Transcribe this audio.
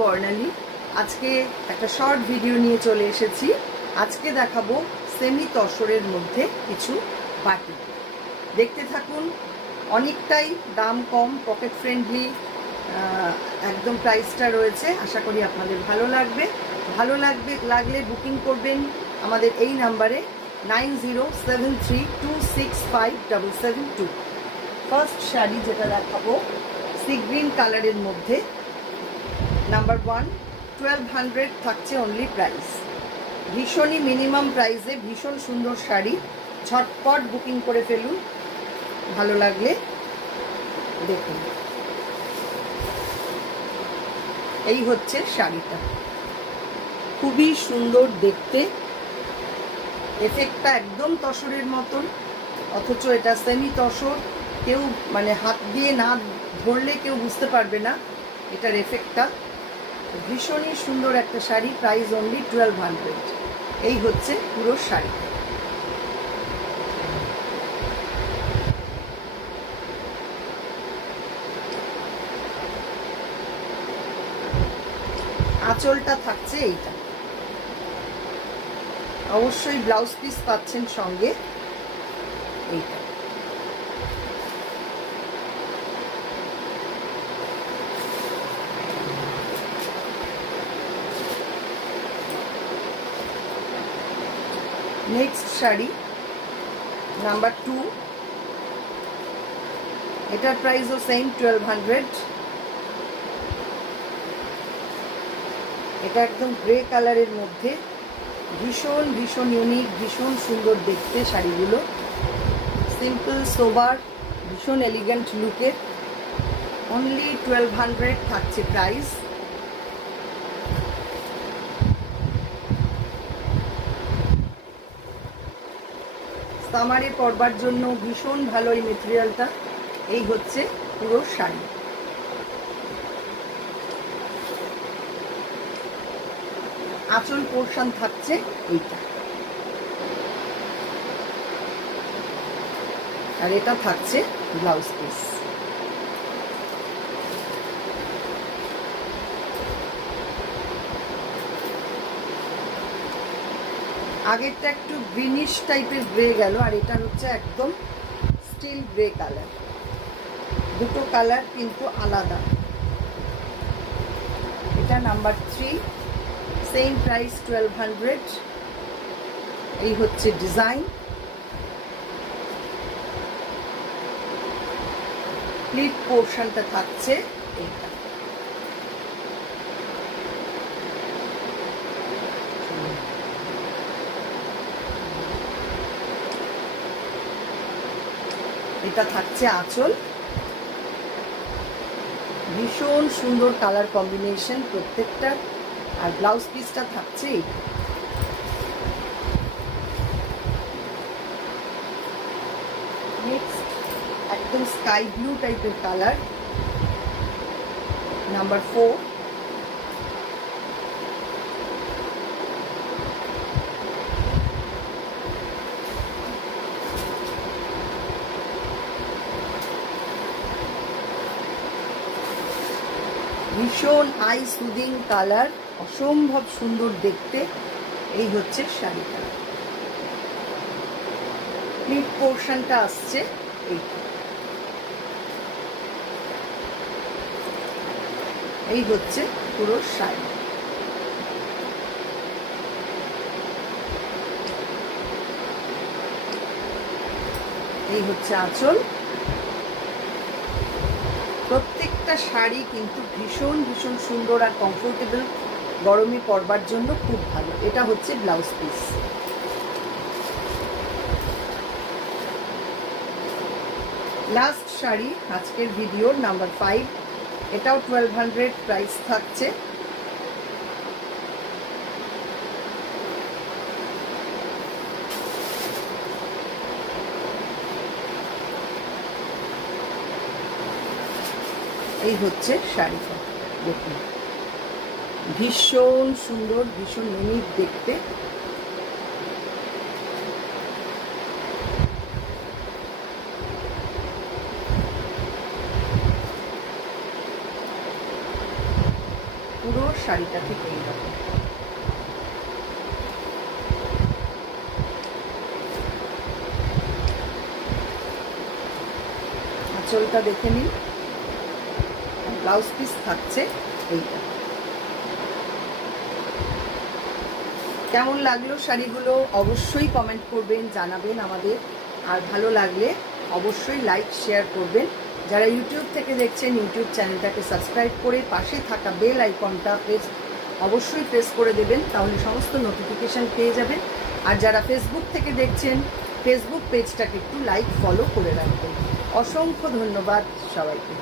বর্ণালী। আজকে একটা short video নিয়ে চলে এসেছি। আজকে দেখাবো সেমি তসরের মধ্যে কিছু বাটি। দেখতে থাকুন। অনেকটাই দাম কম, পকেট ফ্রেন্ডলি একদম প্রাইসটা রয়েছে। আশা করি আপনাদের ভালো লাগলে বুকিং করবেন আমাদের এই নাম্বারে 9073265772। ফার্স্ট শাড়ি যেটা দেখাবো সি গ্রিন কালারের মধ্যে, নাম্বার 1, 1200 থাকছে অনলি প্রাইস। ভীষণই মিনিমাম প্রাইসে ভীষণ সুন্দর শাড়ি, ঝটপট বুকিং করে ফেলুন। ভালো লাগলে দেখুন। এই হচ্ছে শাড়িটা, খুবই সুন্দর দেখতে, এফেক্টটা একদম তসরের মতন, অথচ এটা সেমি তসর। কেউ মানে হাত দিয়ে না ধরলে কেউ বুঝতে পারবে না এটার এফেক্টটা। ভীষণই সুন্দর একটা শাড়ি, প্রাইস অনলি 1200। এই হচ্ছে পুরো শাড়ি। আঁচলটা থাকছে এইটা, অবশ্যই ব্লাউজ পিস পাচ্ছেন সঙ্গে। এইটা নেক্সট শাড়ি নাম্বার 2, এটার প্রাইসও সেম 1200। এটা একদম গ্রে কালারের মধ্যে, ভীষণ ভীষণ ইউনিক, ভীষণ সুন্দর দেখতে শাড়িগুলো। সিম্পল সোবার, ভীষণ এলিগেন্ট লুকের। অনলি 1200 থাকছে প্রাইস। সামারে পরবার জন্য ভীষণ ভালো এই মেটেরিয়ালটা। এই হচ্ছে পুরো শাড়ি। আঁচল পোর্শন থাকছে এইটা, আর এটা থাকছে ব্লাউজ পিস। আগেরটা একটু গ্রিনিশ টাইপের গ্রে গেল, আর এটা হচ্ছে একদম স্টিল গ্রে কালার। দুটো কালার কিন্তু আলাদা। এটা নাম্বার 3, সেম প্রাইস 1200। এই হচ্ছে ডিজাইন। প্লিট পোর্শনটা থাকছে এইটা। এটা থাকছে আঁচল। ভীষণ সুন্দর কালার কম্বিনেশন প্রত্যেকটা। আর ব্লাউজ পিসটা থাকছে নেক্সট একদম স্কাই ব্লু টাইপের কালার, নাম্বার 4। ভীষণ হাই সুদিং কালার, অসম্ভব সুন্দর দেখতে। এই হচ্ছে শাড়িটা। প্লিট পোর্শনটা আসছে এইটা। এই হচ্ছে পুরো শাড়ি। এই হচ্ছে আঁচল। প্রত্যেকটা শাড়ি কিন্তু ভীষণ ভীষণ সুন্দর আর কমফোর্টেবল, গরমে পরবার জন্য খুব ভালো। এটা হচ্ছে ব্লাউজ পিস। লাস্ট শাড়ি আজকের ভিডিওর নাম্বার 5, এটাও 1200 প্রাইস থাকছে। এই হচ্ছে শাড়িটা, দেখুন ভীষণ সুন্দর, ভীষণ ইউনিক দেখতে। পুরো শাড়িটা ঠিক এইরকম। আঁচলটা দেখে নিন, ব্লাউজ পিস থাকছে এইটা। কেমন লাগলো শাড়িগুলো অবশ্যই কমেন্ট করবেন, জানাবেন আমাদের। আর ভালো লাগলে অবশ্যই লাইক শেয়ার করবেন। যারা ইউটিউব থেকে দেখছেন ইউটিউব চ্যানেলটাকে সাবস্ক্রাইব করে পাশে থাকা বেল আইকনটা অবশ্যই প্রেস করে দেবেন, তাহলে সমস্ত নোটিফিকেশান পেয়ে যাবেন। আর যারা ফেসবুক থেকে দেখছেন ফেসবুক পেজটাকে একটু লাইক ফলো করে রাখবেন। অসংখ্য ধন্যবাদ সবাইকে।